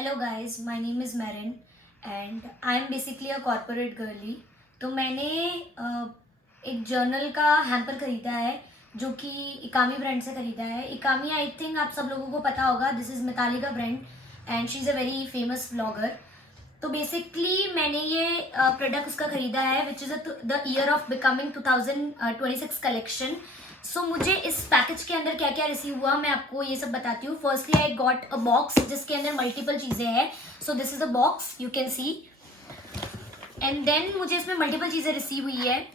Hello guys, my name is marine and I am basically a corporate girly. तो मैंने एक journal का hamper ख़रीदा है जो कि इकामी ब्रांड से ख़रीदा है। इकामी आई थिंक आप सब लोगों को पता होगा, दिस इज़ मिताली का brand and she is a very famous blogger. तो बेसिकली मैंने ये प्रोडक्ट उसका ख़रीदा है which is the year of becoming 2026 collection. So मुझे इस पैकेज के अंदर क्या क्या रिसीव हुआ मैं आपको ये सब बताती हूँ। Firstly I got a box जिसके अंदर मल्टीपल चीज़ें हैं। So this is a box, you can see. And then मुझे इसमें मल्टीपल चीज़ें रिसीव हुई है।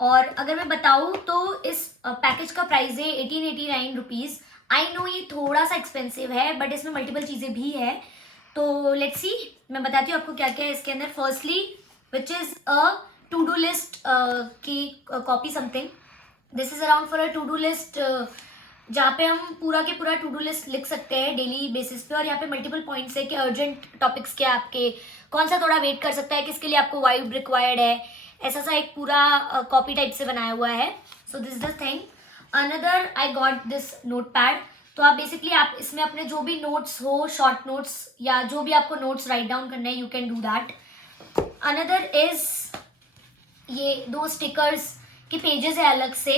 और अगर मैं बताऊँ तो इस पैकेज का प्राइस है 1889 रुपीज़। आई नो ये थोड़ा सा एक्सपेंसिव है बट इसमें मल्टीपल चीज़ें भी है। तो लेट्स सी, मैं बताती हूँ आपको क्या क्या है इसके अंदर। Firstly which is a to do list की copy something. This is around for a to do list जहाँ पे हम पूरा के पूरा टू डू लिस्ट लिख सकते हैं डेली बेसिस पे। और यहाँ पे मल्टीपल पॉइंट्स है कि अर्जेंट टॉपिक्स क्या आपके, कौन सा थोड़ा वेट कर सकता है, किसके लिए आपको वाइब रिक्वायर्ड है, ऐसा सा एक पूरा कॉपी टाइप से बनाया हुआ है। So this the thing. Another I got this note pad. तो आप बेसिकली आप इसमें अपने जो भी नोट्स हो, शॉर्ट नोट्स या जो भी आपको नोट्स राइट डाउन करने हैं, you can do that. Another is ये दो स्टिकर्स के पेजेस है अलग से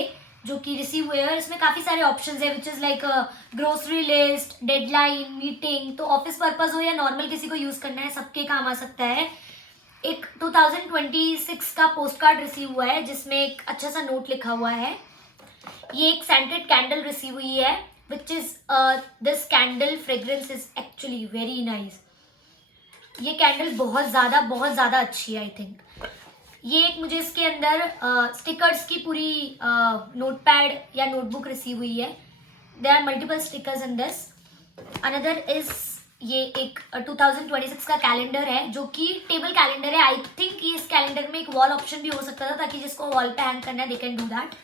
जो कि रिसीव हुए हैं। और इसमें काफ़ी सारे ऑप्शंस है which is like grocery list, deadline, meeting. तो ऑफिस पर्पस हो या नॉर्मल किसी को यूज़ करना है, सबके काम आ सकता है। एक 2026 का पोस्ट कार्ड रिसीव हुआ है जिसमें एक अच्छा सा नोट लिखा हुआ है। ये एक सेंटेड कैंडल रिसीव हुई है which is this candle fragrance is actually very nice. ये कैंडल बहुत ज़्यादा अच्छी है आई थिंक। ये एक मुझे इसके अंदर स्टिकर्स की पूरी नोटपैड या नोटबुक रिसीव हुई है। There are multiple stickers in this. Another is ये एक 2026 का कैलेंडर है जो कि टेबल कैलेंडर है। आई थिंक इस कैलेंडर में एक वॉल ऑप्शन भी हो सकता था ताकि जिसको वॉल पे हैंग करना है they can do that,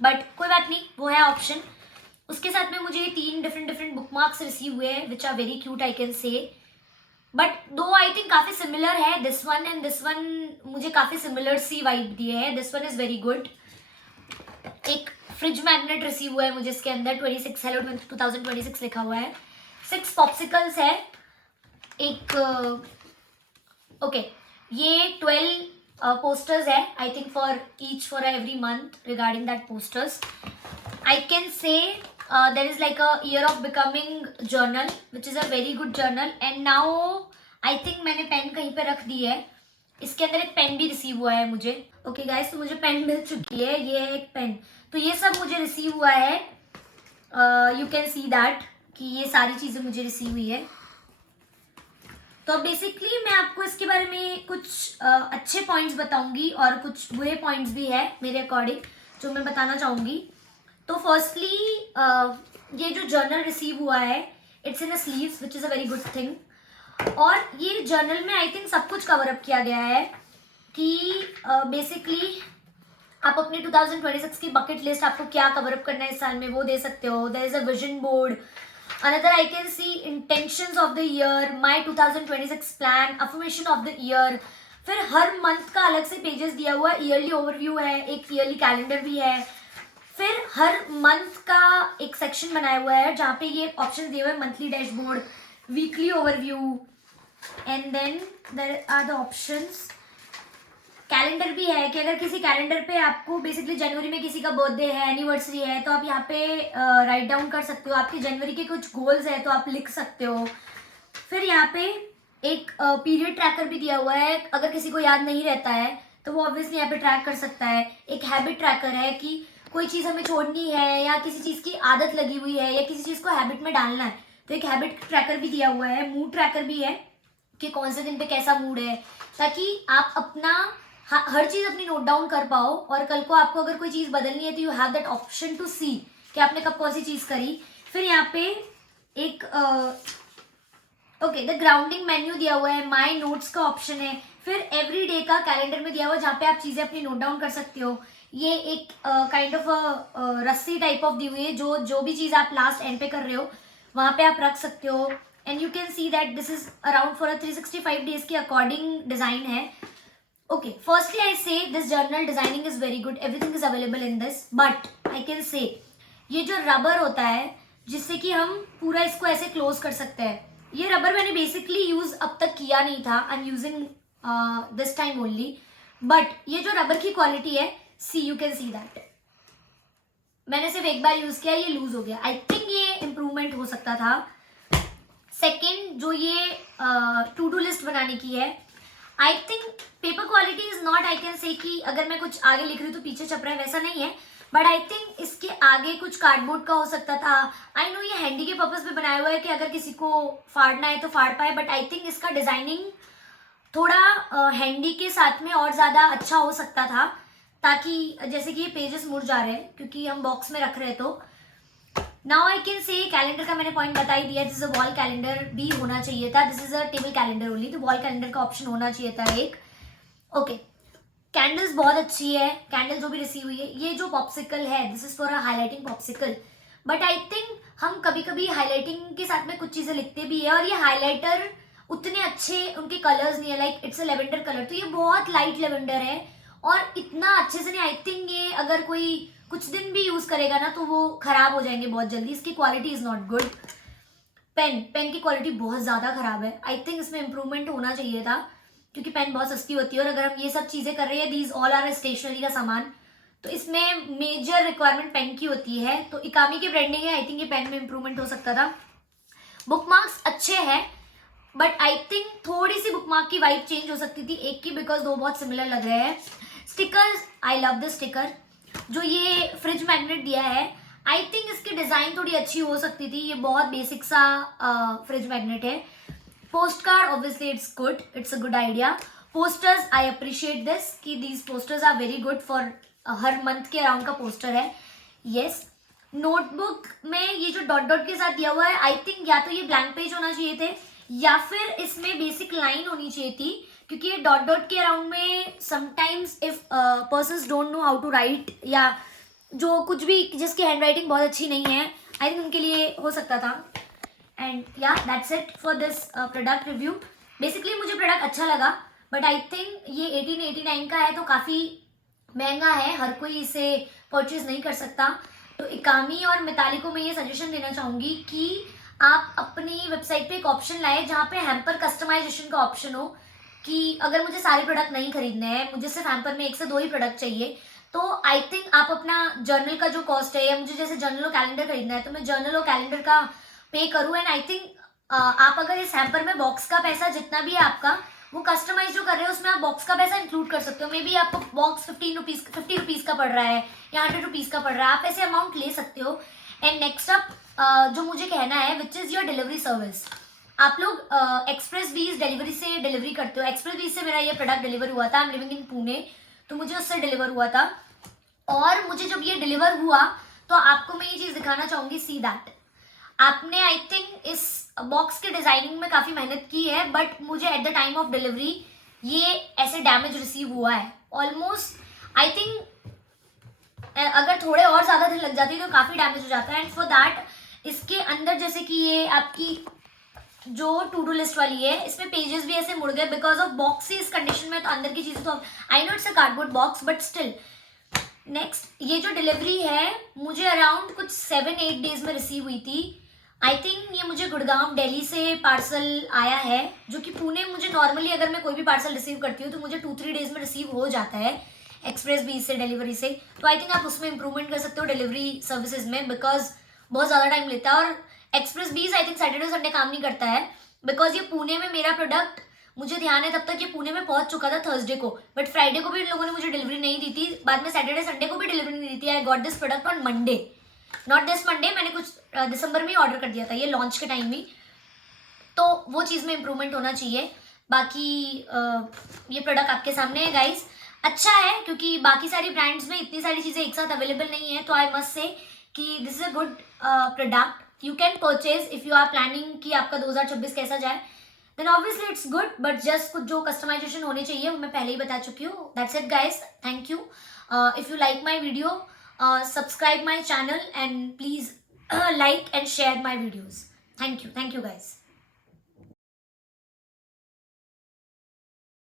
but कोई बात नहीं, वो है ऑप्शन। उसके साथ में मुझे 3 डिफरेंट बुक मार्क्स रिसीव हुए हैं which are very cute I can say. But though I think काफी सिमिलर है, this one and this one मुझे काफी सिमिलर सी वाइब दिए है। This one is very good. एक फ्रिज मैग्नेट रिसीव हुआ है मुझे इसके अंदर 26 हेलो 2026 लिखा हुआ है। 6 पॉप्सिकल्स है। एक ओके ये 12 पोस्टर्स है I think for each for every month regarding that posters. I can say there is like a year of becoming journal which is a very good journal and now I think मैंने pen कहीं पे रख दी है। इसके अंदर एक pen भी receive हुआ है मुझे। ओके गाइस, तो मुझे पेन मिल चुकी है, ये है एक पेन। तो ये सब मुझे रिसीव हुआ है। यू कैन सी दैट कि ये सारी चीज़ें मुझे रिसीव हुई है। तो बेसिकली मैं आपको इसके बारे में कुछ अच्छे पॉइंट्स बताऊंगी और कुछ बुरे पॉइंट्स भी है मेरे अकॉर्डिंग जो मैं बताना चाहूँगी। तो फर्स्टली ये जो जर्नल रिसीव हुआ है it's in a sleeves which is a very good thing. और ये जर्नल में आई थिंक सब कुछ कवर अप किया गया है कि बेसिकली आप अपनी 2026 की बकेट लिस्ट आपको क्या कवर अप करना है इस साल में वो दे सकते हो। There is a vision board. Another I can see intentions of the year, my 2026 plan, affirmation of the year. फिर हर मंथ का अलग से पेजेस दिया हुआ है, ईयरली ओवरव्यू है, एक ईयरली कैलेंडर भी है। फिर हर मंथ का एक सेक्शन बनाया हुआ है जहाँ पे ये ऑप्शन दिए हुए हैं, monthly dashboard, weekly overview and then there are the options. Calendar भी है कि अगर किसी कैलेंडर पे आपको बेसिकली जनवरी में किसी का बर्थडे है, एनिवर्सरी है, तो आप यहाँ पे राइट डाउन कर सकते हो। आपके जनवरी के कुछ गोल्स है तो आप लिख सकते हो। फिर यहाँ पे एक पीरियड ट्रैकर भी दिया हुआ है, अगर किसी को याद नहीं रहता है तो वो ऑब्वियसली यहाँ पे ट्रैक कर सकता है। एक हैबिट ट्रैकर है कि कोई चीज़ हमें छोड़नी है या किसी चीज़ की आदत लगी हुई है या किसी चीज़ को हैबिट में डालना है तो एक हैबिट ट्रैकर भी दिया हुआ है। मूड ट्रैकर भी है कि कौन से दिन पे कैसा मूड है, ताकि आप अपना हर चीज़ अपनी नोट डाउन कर पाओ और कल को आपको अगर कोई चीज़ बदलनी है तो you have that option to see कि आपने कब कौन सी चीज़ करी। फिर यहाँ पे एक ओके द ग्राउंडिंग मेन्यू दिया हुआ है, माई नोट्स का ऑप्शन है। फिर एवरी डे का कैलेंडर में दिया हुआ है जहाँ पे आप चीज़ें अपनी नोट डाउन कर सकते हो। ये एक काइंड ऑफ रस्सी टाइप ऑफ दी हुई है, जो भी चीज़ आप लास्ट एंड पे कर रहे हो वहाँ पे आप रख सकते हो। And you can see that this is around for 365 days के अकॉर्डिंग डिज़ाइन है। ओके, फर्स्टली आई से this journal designing is very good, everything is available in this, but I can से ये जो रबर होता है जिससे कि हम पूरा इसको ऐसे क्लोज कर सकते हैं, ये रबर मैंने बेसिकली यूज अब तक किया नहीं था, I am using this time only, but ये जो रबर की क्वालिटी है, सी यू कैन सी दैट, मैंने सिर्फ एक बार यूज किया, ये लूज हो गया। आई थिंक ये इम्प्रूवमेंट हो सकता था। सेकेंड जो ये टू डू लिस्ट बनाने की है, I think paper quality is not, I can से कि अगर मैं कुछ आगे लिख रही हूँ तो पीछे छप रहा है, वैसा नहीं है, बट आई थिंक इसके आगे कुछ कार्डबोर्ड का हो सकता था। आई नो ये हैंडी के पर्पज पे बनाया हुआ है कि अगर किसी को फाड़ना है तो फाड़ पाए, बट आई थिंक इसका डिजाइनिंग थोड़ा हैंडी के साथ में और ज़्यादा अच्छा हो सकता था, ताकि जैसे कि ये पेजेस मुड़ जा रहे हैं क्योंकि हम बॉक्स में रख रहे हैं। तो नाउ आई कैन से कैलेंडर का मैंने पॉइंट बता ही दिया, this is a wall calendar भी होना चाहिए था, this is a table calendar only, तो वॉल कैलेंडर का ऑप्शन होना चाहिए था एक। ओके, कैंडल्स बहुत अच्छी है, कैंडल जो भी रिसीव हुई है। ये जो पॉप्सिकल है, this is for a highlighting popsicle, but I think हम कभी कभी हाईलाइटिंग के साथ में कुछ चीजें लिखते भी है, और ये हाईलाइटर उतने अच्छे उनके कलर्स नहीं है, like it's a lavender colour, तो ये बहुत लाइट लेवेंडर है और इतना अच्छे से नहीं। आई थिंक ये अगर कोई कुछ दिन भी यूज करेगा ना तो वो खराब हो जाएंगे बहुत जल्दी, इसकी quality is not good. Pen की क्वालिटी बहुत ज्यादा खराब है, आई थिंक इसमें इंप्रूवमेंट होना चाहिए था, क्योंकि पेन बहुत सस्ती होती है, और अगर हम ये सब चीजें कर रहे हैं, दीज ऑल आर स्टेशनरी का सामान, तो इसमें मेजर रिक्वायरमेंट पेन की होती है। तो इकामी की ब्रांडिंग है, आई थिंक ये पेन में इंप्रूवमेंट हो सकता था। बुक मार्क्स अच्छे हैं, बट आई थिंक थोड़ी सी बुक मार्क की वाइब चेंज हो सकती थी एक की, बिकॉज दो बहुत सिमिलर लग रहे हैं। Stickers, I love the sticker, जो ये फ्रिज मैग्नेट दिया है, आई थिंक इसकी डिजाइन थोड़ी अच्छी हो सकती थी, ये बहुत बेसिक सा फ्रिज मैग्नेट है। Postcard, obviously it's good, it's a good idea. Posters, I appreciate this कि these posters are very good for her month के अराउंड का पोस्टर है। यस, नोटबुक में ये जो डॉट डॉट के साथ दिया हुआ है, आई थिंक या तो ये ब्लैंक पेज होना चाहिए थे, या फिर इसमें बेसिक लाइन होनी चाहिए थी, क्योंकि ये डॉट डॉट के अराउंड में sometimes if persons don't know how to write, या जो कुछ भी जिसकी हैंड राइटिंग बहुत अच्छी नहीं है, आई थिंक उनके लिए हो सकता था। एंड या that's it for this product review. Basically मुझे प्रोडक्ट अच्छा लगा, बट आई थिंक ये 1889 का है तो काफ़ी महंगा है, हर कोई इसे परचेज नहीं कर सकता। तो इकामी और मिताली को मैं ये सजेशन देना चाहूँगी कि आप अपनी वेबसाइट पे एक ऑप्शन लाए जहाँ पे हैम्पर कस्टमाइजेशन का ऑप्शन हो, कि अगर मुझे सारे प्रोडक्ट नहीं खरीदने हैं, मुझे सिर्फ हैम्पर में 1 से 2 ही प्रोडक्ट चाहिए, तो आई थिंक आप अपना जर्नल का जो कॉस्ट है, या मुझे जैसे जर्नल और कैलेंडर खरीदना है तो मैं जर्नल और कैलेंडर का पे करूँ, एंड आई थिंक आप अगर इस हैम्पर में बॉक्स का पैसा जितना भी है आपका, वो कस्टमाइज जो कर रहे हो उसमें आप बॉक्स का पैसा इंक्लूड कर सकते हो। मे बी आपको बॉक्स 50 रुपीज़ का पड़ रहा है या 100 रुपीज़ का पड़ रहा है, आप ऐसे अमाउंट ले सकते हो। एंड नेक्स्ट अप जो मुझे कहना है, which is your delivery service. आप लोग एक्सप्रेस बीज डिलीवरी से डिलीवरी करते हो, एक्सप्रेस बीज से मेरा ये प्रोडक्ट डिलीवर हुआ था, I am living in Pune, तो मुझे उससे डिलीवर हुआ था, और मुझे जब ये डिलीवर हुआ तो आपको मैं ये चीज़ दिखाना चाहूँगी, सी दैट आपने आई थिंक इस बॉक्स के डिजाइनिंग में काफ़ी मेहनत की है, बट मुझे at the time of delivery ये ऐसे डैमेज रिसीव हुआ है ऑलमोस्ट। आई थिंक अगर थोड़े और ज़्यादा दिन लग जाती है तो काफ़ी डैमेज हो जाता है, एंड फॉर दैट इसके अंदर जैसे कि ये आपकी जो टू डू लिस्ट वाली है, इसमें पेजेस भी ऐसे मुड़ गए बिकॉज ऑफ बॉक्स ही इस कंडीशन में, तो अंदर की चीज़ें तो I know it's a cardboard box, but still. Next, ये जो डिलीवरी है मुझे अराउंड कुछ 7-8 डेज में रिसीव हुई थी। आई थिंक ये मुझे गुड़गांव दिल्ली से पार्सल आया है, जो कि पुणे मुझे नॉर्मली अगर मैं कोई भी पार्सल रिसीव करती हूँ तो मुझे 2-3 डेज में रिसीव हो जाता है एक्सप्रेस बीज से डिलीवरी से। तो आई थिंक आप उसमें इंप्रूवमेंट कर सकते हो डिलीवरी सर्विसेज में, बिकॉज बहुत ज़्यादा टाइम लेता है, और एक्सप्रेस बीज आई थिंक सैटरडे संडे काम नहीं करता है, बिकॉज ये पुणे में मेरा प्रोडक्ट, मुझे ध्यान है तब तक ये पुणे में पहुंच चुका था थर्सडे को, बट फ्राइडे को भी इन लोगों ने मुझे डिलीवरी नहीं दी थी, बाद में सैटरडे संडे को भी डिलीवरी नहीं दी थी। I got this product on Monday, not this Monday, मैंने कुछ दिसंबर में ही ऑर्डर कर दिया था, ये लॉन्च के टाइम ही, तो वो चीज़ में इंप्रूवमेंट होना चाहिए। बाकी ये प्रोडक्ट आपके सामने है गाइज, अच्छा है क्योंकि बाकी सारी ब्रांड्स में इतनी सारी चीज़ें एक साथ अवेलेबल नहीं है, तो आई मस्ट से कि this is a good product, you can purchase if you are planning कि आपका 2026 कैसा जाए, then obviously it's good, but just कुछ जो कस्टमाइजेशन होने चाहिए वो मैं पहले ही बता चुकी हूँ। That's it guys, thank you. If you like my video, subscribe my channel and please like and share my videos. Thank you guys.